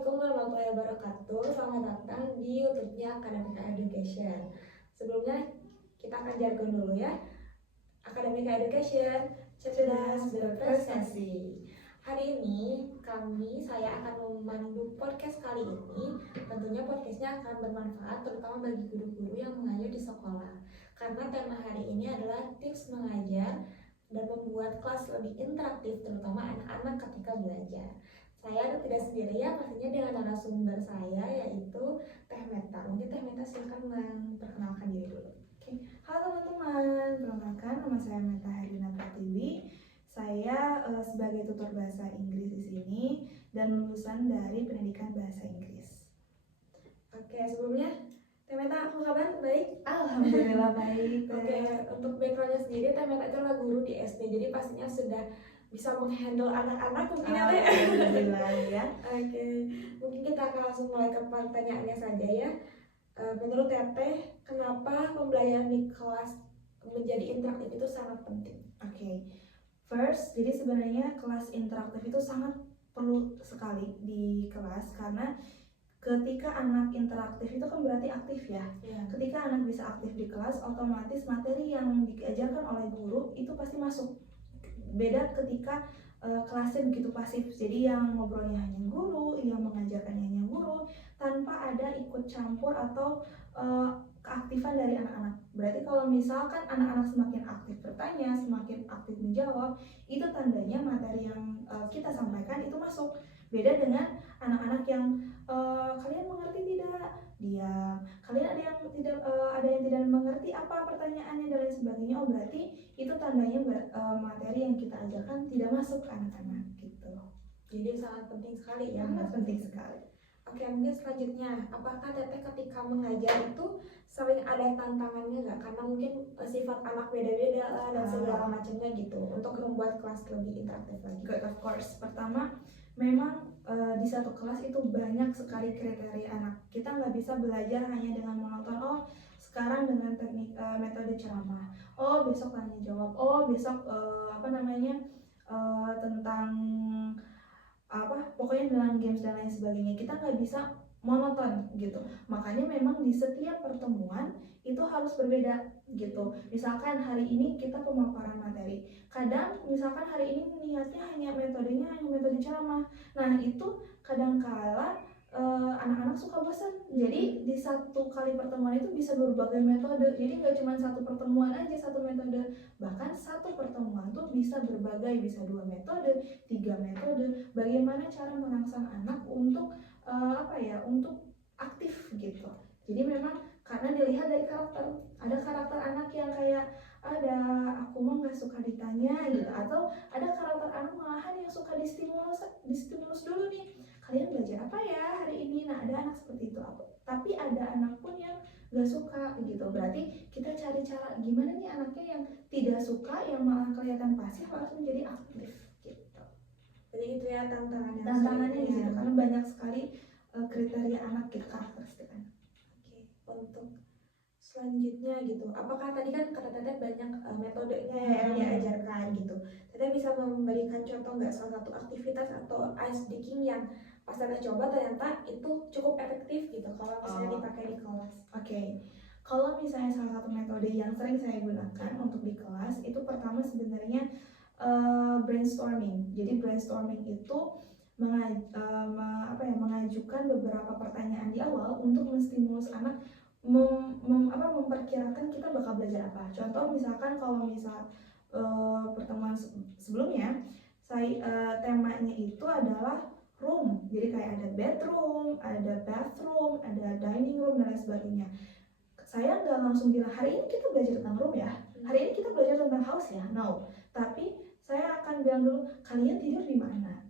Assalamualaikum warahmatullahi wabarakatuh. Selamat datang di YouTube-nya Akademika Education. Sebelumnya kita akan jargon dulu ya. Akademika Education, cerdas berprestasi. Hari ini saya akan memandu podcast kali ini. Tentunya podcastnya akan bermanfaat terutama bagi guru-guru yang mengajar di sekolah. Karena tema hari ini adalah tips mengajar dan membuat kelas lebih interaktif terutama anak-anak ketika belajar. Saya tidak sendiri ya, pastinya dengan narasumber saya yaitu Teh Meta. Mungkin Teh Meta silakan memperkenalkan diri dulu. Oke. Halo teman-teman, perkenalkan nama saya Meta Herlina Pratiwi. Saya sebagai tutor bahasa Inggris di sini dan lulusan dari pendidikan bahasa Inggris. Oke, sebelumnya Teh Meta apa kabar? Baik? Alhamdulillah baik. Oke, untuk backgroundnya sendiri Teh Meta adalah guru di SD, jadi pastinya sudah bisa menghandle anak-anak mungkin ya Teh. Alhamdulillah ya. Oke, mungkin kita akan langsung mulai ke pertanyaannya saja ya. Menurut Teteh, kenapa pembelajaran di kelas menjadi interaktif itu sangat penting? Oke. First, jadi sebenarnya kelas interaktif itu sangat perlu sekali di kelas karena ketika anak interaktif itu kan berarti aktif ya. Ketika anak bisa aktif di kelas, otomatis materi yang diajarkan oleh guru itu pasti masuk. Beda ketika kelasnya begitu pasif, jadi yang ngobrolnya hanya guru, yang mengajarkannya hanya guru, tanpa ada ikut campur atau keaktifan dari anak-anak. Berarti kalau misalkan anak-anak semakin aktif bertanya, semakin aktif menjawab, itu tandanya materi yang kita sampaikan itu masuk. Beda dengan anak-anak yang kalian mengerti tidak? Diam. Kalian ada yang tidak mengerti apa pertanyaannya dan lain sebagainya. Oh, berarti itu tandanya materi yang kita ajarkan tidak masuk ke anak-anak gitu. Jadi sangat penting sekali ya. Sangat penting sekali. Oke, mungkin selanjutnya, apakah Teteh ketika mengajar itu sering ada tantangannya nggak? Karena mungkin sifat anak beda-beda lah dan segala macamnya gitu untuk membuat kelas lebih interaktif lagi. Good, of course. Pertama, memang di satu kelas itu banyak sekali kriteria anak. Kita nggak bisa belajar hanya dengan monoton. Oh, sekarang dengan teknik metode ceramah. Oh, besok tanya jawab. Oh, besok tentang pokoknya dengan games dan lain sebagainya. Kita nggak bisa monoton gitu. Makanya memang di setiap pertemuan itu harus berbeda gitu. Misalkan hari ini kita pemaparan materi. Kadang misalkan hari ini niatnya hanya metodenya hanya metode ceramah. Nah, itu kadangkala anak-anak suka bosan. Jadi di satu kali pertemuan itu bisa berbagai metode. Jadi nggak cuma satu pertemuan aja satu metode. Bahkan satu pertemuan tuh bisa berbagai, bisa 2 metode, 3 metode. Bagaimana cara merangsang anak untuk untuk aktif gitu. Jadi memang karena dilihat dari karakter. Ada karakter anak yang kayak aku mah nggak suka ditanya gitu, atau ada karakter anak malahan yang suka distimulus dulu nih. Kalian belajar apa ya hari ini? Nah, ada anak seperti itu. Tapi ada anak pun yang nggak suka gitu. Berarti kita cari cara gimana nih anaknya yang tidak suka, yang malah kelihatan pasif harus menjadi aktif gitu. Jadi itu ya tantangannya gitu, karena banyak sekali kriteria anak gitu, karakteristik anak. Oke, untuk selanjutnya gitu, apakah tadi kan kata Teteh banyak metodenya yang diajarkan gitu. Teteh bisa memberikan contoh nggak salah satu aktivitas atau ice breaking yang pas Teteh coba ternyata itu cukup efektif gitu kalau misalnya dipakai di kelas? Oke. Kalau misalnya salah satu metode yang sering saya gunakan untuk di kelas itu pertama sebenarnya brainstorming. Jadi brainstorming itu mengajukan beberapa pertanyaan di awal untuk menstimulus anak memperkirakan kita bakal belajar apa. Contoh misalkan kalau pertemuan sebelumnya temanya itu adalah room. Jadi kayak ada bedroom, ada bathroom, ada dining room dan lain sebagainya. Saya nggak langsung bilang hari ini kita belajar tentang room ya, hari ini kita belajar tentang house ya. No, tapi saya akan bilang dulu, kalian tidur di mana,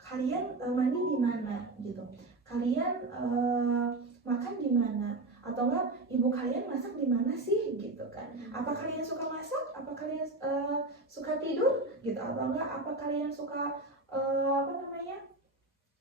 kalian mandi di mana gitu, kalian makan di mana, atau enggak ibu kalian masak di mana sih gitu kan. Apa kalian suka masak, apa kalian suka tidur gitu, atau enggak apa kalian suka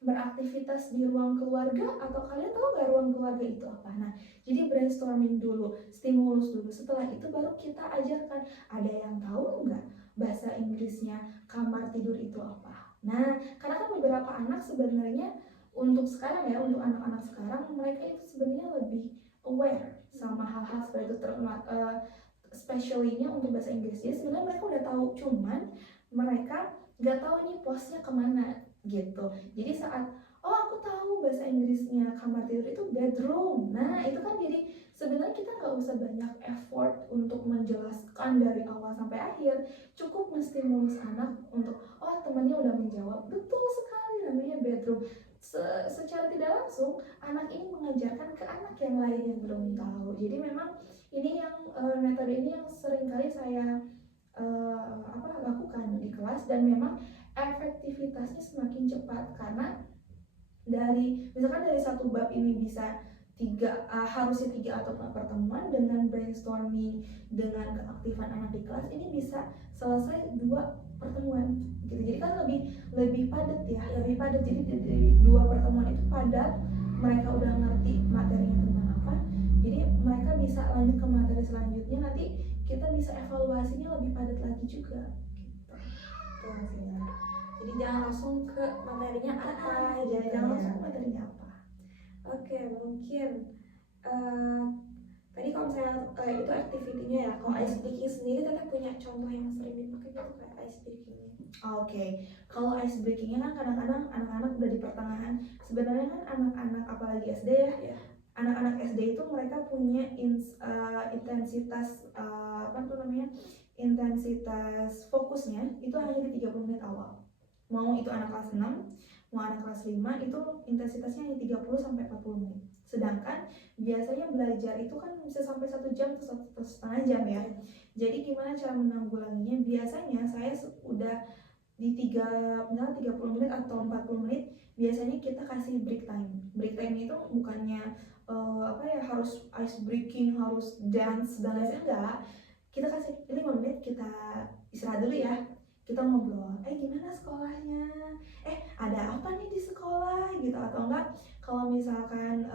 beraktivitas di ruang keluarga, atau kalian tahu nggak ruang keluarga itu apa. Nah, jadi brainstorming dulu, stimulus dulu. Setelah itu baru kita ajarkan. Ada yang tahu nggak bahasa Inggrisnya kamar tidur itu apa? Nah, karena kan beberapa anak sebenarnya untuk sekarang ya, untuk anak-anak sekarang mereka itu sebenarnya lebih aware sama hal-hal seperti itu, especially-nya untuk bahasa Inggris. Jadi sebenarnya mereka udah tahu, cuman mereka nggak tahu ini posnya kemana gitu. Jadi saat oh aku tahu bahasa Inggrisnya kamar tidur itu bedroom, nah itu kan jadi sebenarnya kita nggak usah banyak effort untuk menjelaskan dari awal sampai akhir, cukup menstimulus anak untuk oh temannya udah menjawab betul sekali namanya bedroom. Secara tidak langsung anak ini mengajarkan ke anak yang lain yang belum tahu. Jadi memang ini yang metode ini yang sering kali saya lakukan di kelas, dan memang efektivitasnya semakin cepat karena misalkan dari satu bab ini bisa harusnya 3 atau 4 pertemuan, dengan brainstorming dengan keaktifan anak di kelas ini bisa selesai 2 pertemuan gitu. Jadi kan lebih padat ya, lebih padat. Jadi dari 2 pertemuan itu padat, mereka udah ngerti materinya tentang apa, jadi mereka bisa lanjut ke materi selanjutnya, nanti kita bisa evaluasinya lebih padat lagi juga gitu. Betul sih ya. Jadi jangan langsung ke materinya apa, Jangan langsung ke materinya apa. Oke, mungkin tadi kalau misalnya itu activity-nya ya, kalau ice breaking sendiri teteh punya contoh yang sering dipakai gitu kayak ice breaking. Oke, kalau ice breakingnya kan kadang-kadang anak-anak udah di pertengahan. Sebenarnya kan anak-anak apalagi SD ya, anak-anak SD itu mereka punya intensitas intensitas fokusnya itu hanya di 30 menit awal. Mau itu anak kelas 6, mau anak kelas 5, itu intensitasnya hanya 30 sampai 40 menit. Sedangkan biasanya belajar itu kan bisa sampai 1 jam atau 1,5 jam ya. Jadi gimana cara menanggulanginya? Biasanya saya udah di 30 menit atau 40 menit biasanya kita kasih break time. Break time itu bukannya harus ice breaking, harus dance dan lain-lain, enggak. Kita kasih 5 menit, kita istirahat dulu ya, kita ngobrol, gimana sekolahnya, ada apa nih di sekolah gitu. Atau enggak kalau misalkan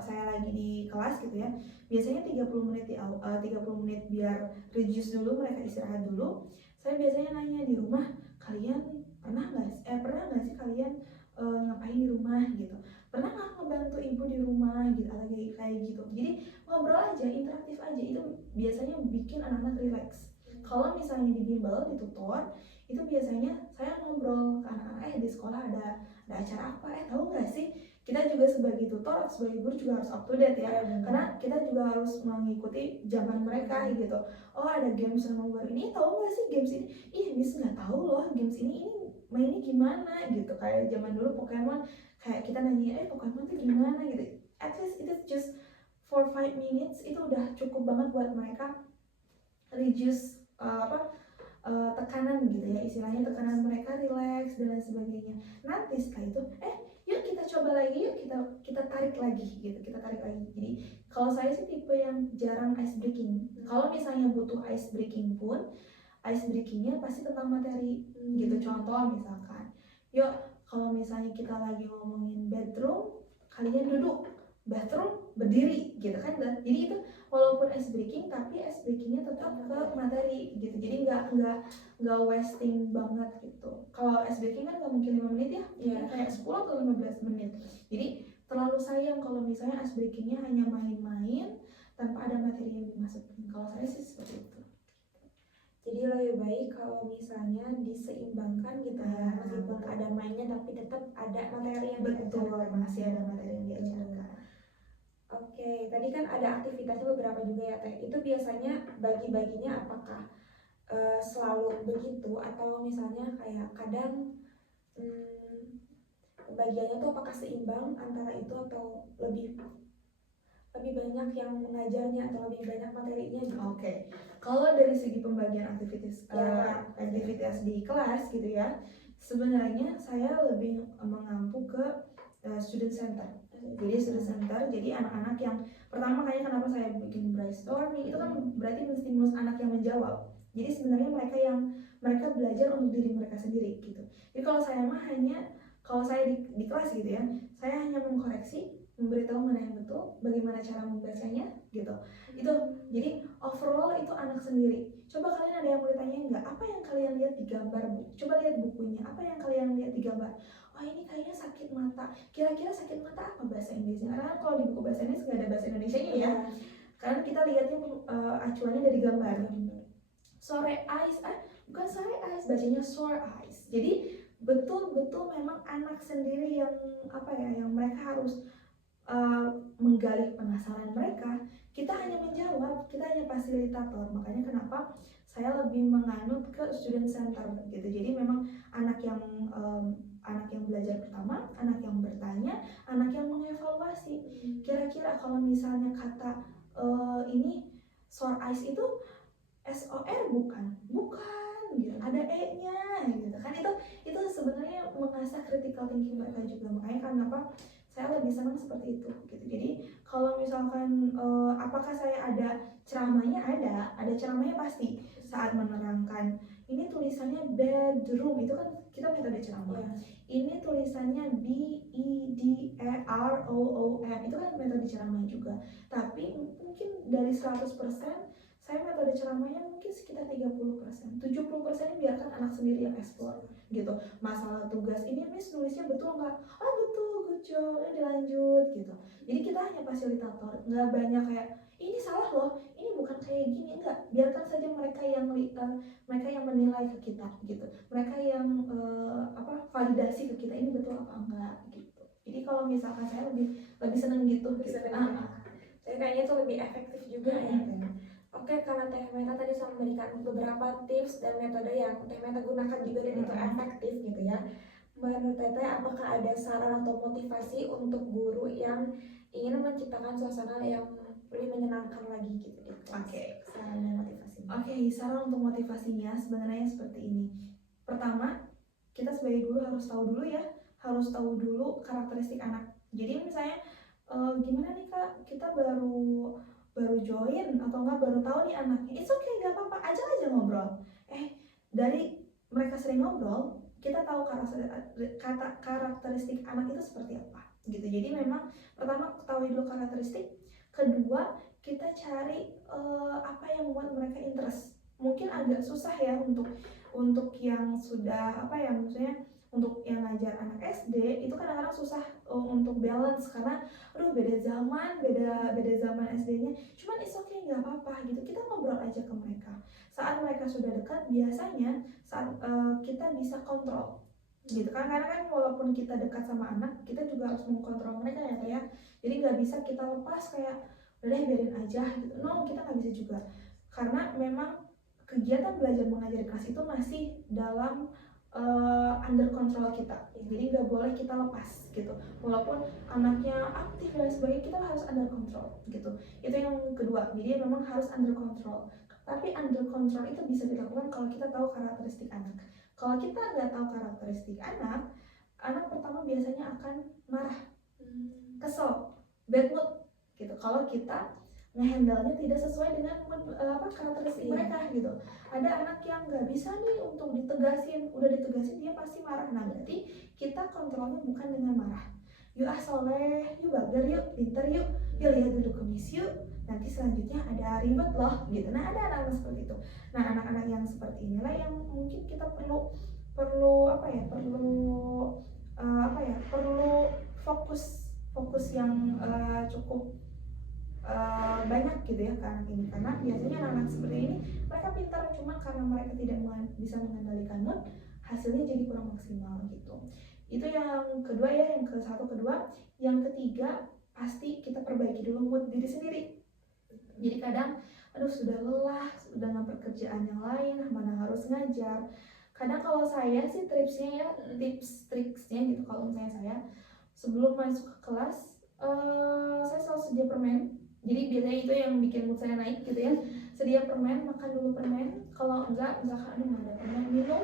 saya lagi di kelas gitu ya, biasanya 30 menit 30 menit biar reduce dulu, mereka istirahat dulu. Saya biasanya nanya di rumah, kalian pernah nggak sih kalian ngapain di rumah gitu, pernah nggak ngebantu ibu di rumah gitu, atau kayak gitu. Jadi ngobrol aja, interaktif aja, itu biasanya bikin anak-anak relax. Kalau misalnya di bimbel, di tutor, itu biasanya saya ngobrol ke anak-anak, di sekolah ada acara apa, tahu nggak sih. Kita juga sebagai tutor atau sebagai guru juga harus up to date ya, karena kita juga harus mengikuti zaman mereka gitu. Oh ada games yang baru ini, tahu nggak sih games ini? Miss nggak tahu loh games ini mainnya gimana gitu. Kayak zaman dulu Pokemon, kayak kita nanya Pokemon itu gimana gitu. At least itu just for 5 minutes itu udah cukup banget buat mereka reduce tekanan gitu ya, istilahnya tekanan mereka, relax dan lain sebagainya. Nanti setelah itu yuk kita coba lagi, yuk kita tarik lagi gitu, kita tarik lagi. Jadi kalau saya sih tipe yang jarang ice breaking. Kalau misalnya butuh ice breaking pun, ice breakingnya pasti tentang materi gitu. Contoh misalkan, yuk kalau misalnya kita lagi ngomongin bedroom, kalian duduk, bathroom berdiri gitu kan. Jadi itu walaupun ice breaking, tapi ice breakingnya tetap ke materi gitu. Jadi nggak wasting banget gitu. Kalau ice breaking kan nggak mungkin 5 menit ya, kayak 10 atau 15 menit. Jadi terlalu sayang kalau misalnya ice breakingnya hanya main-main tanpa ada materi yang dimasukin. Kalau saya sih seperti itu. Jadi lebih baik kalau misalnya diseimbangkan gitu ya, meskipun ada mainnya tapi tetap ada materi yang diajarkan. Masih ada materi yang diajarkan. Oke, tadi kan ada aktivitasnya beberapa juga ya Teh. Itu biasanya bagi-baginya apakah selalu begitu, atau misalnya kayak kadang bagiannya tuh apakah seimbang antara itu, atau lebih banyak yang mengajarnya atau lebih banyak materinya gitu? Oke. Kalau dari segi pembagian aktivitas di kelas gitu ya, sebenarnya saya lebih mengampu ke student center. Jadi student center, jadi anak-anak yang pertama kali kenapa saya bikin brainstorming itu kan berarti menstimulus anak yang menjawab. Jadi sebenarnya mereka belajar untuk diri mereka sendiri gitu. Jadi kalau saya kalau saya di kelas gitu ya, saya hanya mengkoreksi, memberitahu mana yang betul, bagaimana cara membacanya gitu. Itu jadi overall itu anak sendiri. Coba kalian ada yang mau ditanya nggak? Apa yang kalian lihat di gambar? Coba lihat bukunya. Apa yang kalian lihat di gambar? oh ini kayaknya sakit mata. Kira-kira sakit mata apa bahasa Inggrisnya? Karena kalau di buku bahasa Inggris nggak ada bahasa Indonesianya ya. Karena kita lihatnya acuannya dari gambar. Sore eyes, bukan sore eyes, bacanya sore eyes. Jadi betul-betul memang anak sendiri yang yang mereka harus menggali penasaran mereka. Kita hanya menjawab, kita hanya fasilitator. Makanya kenapa saya lebih menganut ke student center gitu. Jadi memang anak yang belajar pertama, anak yang bertanya, anak yang mengevaluasi. Kira-kira kalau misalnya kata ini sore eyes itu SOR bukan gitu, ada E-nya gitu kan. Itu sebenarnya mengasah critical thinking mereka juga. Makanya kenapa saya lebih senang seperti itu gitu. Jadi kalau misalkan apakah saya ada ceramahnya, ada ceramahnya pasti saat menerangkan. Ini tulisannya bedroom, itu kan kita metode ceramah. Ini tulisannya BEDROOM, itu kan metode ceramah juga. Tapi mungkin dari 100% saya metode ceramahnya mungkin sekitar 30%. 70% biarkan anak sendiri yang explore gitu. Masalah tugas ini Miss nulisnya betul nggak? Oh betul, good job, dilanjut gitu. Jadi kita hanya fasilitator, nggak banyak kayak ini salah loh, ini bukan kayak gini, enggak. Biarkan saja mereka yang menilai ke kita gitu. Mereka yang validasi ke kita ini betul apa enggak gitu. Jadi kalau misalkan saya lebih senang gitu. Jadi kayaknya itu lebih efektif juga ya. Oke, karena Teh Meta tadi sudah memberikan beberapa tips dan metode yang Teh Meta gunakan juga dan itu efektif gitu ya. Menurut Teteh, apakah ada saran atau motivasi untuk guru yang ingin menciptakan suasana yang lebih menyenangkan lagi gitu di kelas? Saran dan motivasi. Saran untuk motivasinya sebenarnya seperti ini. Pertama, kita sebagai guru harus tahu dulu karakteristik anak. Jadi misalnya gimana nih Kak, kita baru join atau enggak baru tahu nih anaknya, it's okay, nggak apa-apa, ajak aja ngobrol. Dari mereka sering ngobrol, kita tahu karakteristik anak itu seperti apa gitu. Jadi memang pertama ketahui dulu karakteristik, kedua kita cari apa yang membuat mereka interest. Mungkin agak susah ya untuk yang sudah maksudnya untuk yang ngajar anak SD itu kadang-kadang susah untuk balance karena beda zaman SD-nya. Cuman it's okay, nggak apa-apa gitu. Kita ngobrol aja ke mereka. Saat mereka sudah dekat, biasanya saat kita bisa kontrol gitu kan, karena kan walaupun kita dekat sama anak, kita juga harus mengkontrol mereka ya. Jadi nggak bisa kita lepas kayak udah biarin aja gitu. No, kita nggak bisa juga karena memang kegiatan belajar mengajar di kelas itu masih dalam under control kita. Jadi nggak boleh kita lepas gitu. Walaupun anaknya aktif dan sebagainya, kita harus under control gitu. Itu yang kedua. Jadi memang harus under control. Tapi under control itu bisa dilakukan kalau kita tahu karakteristik anak. Kalau kita nggak tahu karakteristik anak pertama biasanya akan marah, kesel, bad mood gitu. Kalau kita ngehandle-nya tidak sesuai dengan karakteristik mereka gitu. Ada anak yang nggak bisa nih untuk ditegasin, udah ditegasin dia pasti marah. Nah berarti kita kontrolnya bukan dengan marah. Yuk soleh, yuk bager, yuk pinter, yuk lihat dulu kemis yuk. Nanti selanjutnya ada ribet loh gitu. Nah ada anak-anak seperti itu. Nah anak-anak yang seperti inilah yang mungkin kita perlu fokus yang cukup banyak gitu ya ke anak ini, karena biasanya anak-anak seperti ini mereka pintar, cuma karena mereka tidak bisa mengendalikan mood, hasilnya jadi kurang maksimal gitu. Itu yang kedua ya, yang kedua. Yang ketiga, pasti kita perbaiki dulu mood diri sendiri. Jadi kadang sudah lelah, sudah dengan pekerjaan yang lain, mana harus ngajar. Kadang kalau saya sih tips-triksnya gitu, kalau misalnya saya sebelum masuk ke kelas saya selalu sedia permen. Jadi biasanya itu yang bikin mood saya naik gitu ya. Sedia permen, makan dulu permen. Kalau enggak, misalkan nggak ada permen, minum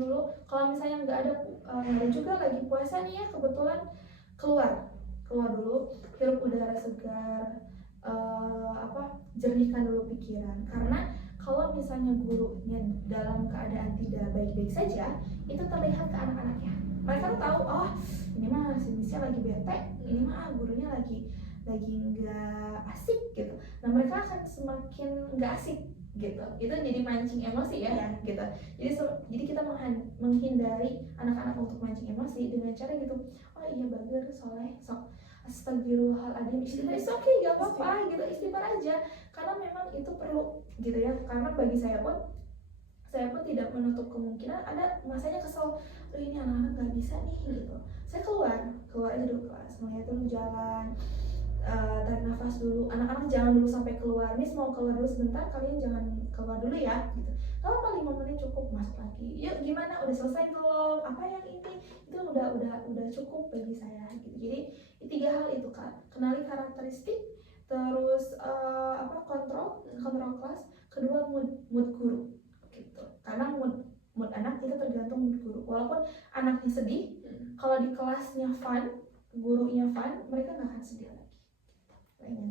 dulu. Kalau misalnya nggak ada juga lagi puasa nih ya, kebetulan keluar dulu, hirup udara segar, jernihkan dulu pikiran. Karena kalau misalnya gurunya dalam keadaan tidak baik-baik saja, itu terlihat ke anak-anaknya. Mereka tahu, oh ini mah si Miss-nya lagi bete, ini mah gurunya lagi nggak asik gitu. Nah mereka akan semakin nggak asik gitu. Itu jadi mancing emosi ya, Iya. gitu. Jadi kita menghindari anak-anak untuk mancing emosi dengan cara gitu. Oh iya bager, soleh, sok astagfirullahaladzim, istighfar, it's okay, gak apa-apa gitu, istighfar aja. Karena memang itu perlu gitu ya. Karena bagi saya pun tidak menutup kemungkinan ada masanya kesel, ini anak-anak nggak bisa nih gitu. Saya keluar aja dulu kelas, melihat dulu jalan, tarik nafas dulu. Anak-anak jangan dulu sampai keluar. Miss mau keluar dulu sebentar, kalian jangan keluar dulu ya gitu. Kalau 5 menit cukup, masuk lagi. Yuk gimana, udah selesai belum? Apa yang ini? Itu udah cukup bagi saya gitu. Jadi 3 hal itu Kak. Kenali karakteristik, terus kontrol kelas, kedua mood guru gitu. Karena mood anak itu tergantung mood guru. Walaupun anaknya sedih, kalau di kelasnya fun, gurunya fun, mereka nggak akan sedih lagi.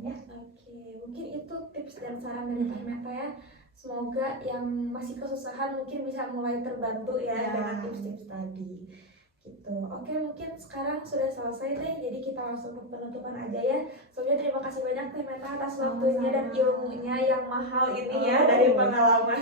Ya. Oke, mungkin itu tips dan saran dari Kak Meta ya. Semoga yang masih kesusahan mungkin bisa mulai terbantu ya dengan tips-tips tadi. Gitu. Oke, mungkin sekarang sudah selesai deh. Jadi kita langsung ke penutupan aja ya. Sebelumnya terima kasih banyak Teh Meta atas waktunya dan ilmunya yang mahal ini ya dari pengalaman.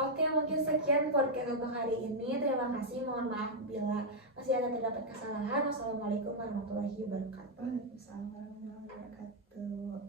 Oke, mungkin sekian podcast untuk hari ini. Terima kasih. Mohon maaf bila masih ada terdapat kesalahan. Wassalamualaikum warahmatullahi wabarakatuh. Waalaikumsalam warahmatullahi wabarakatuh.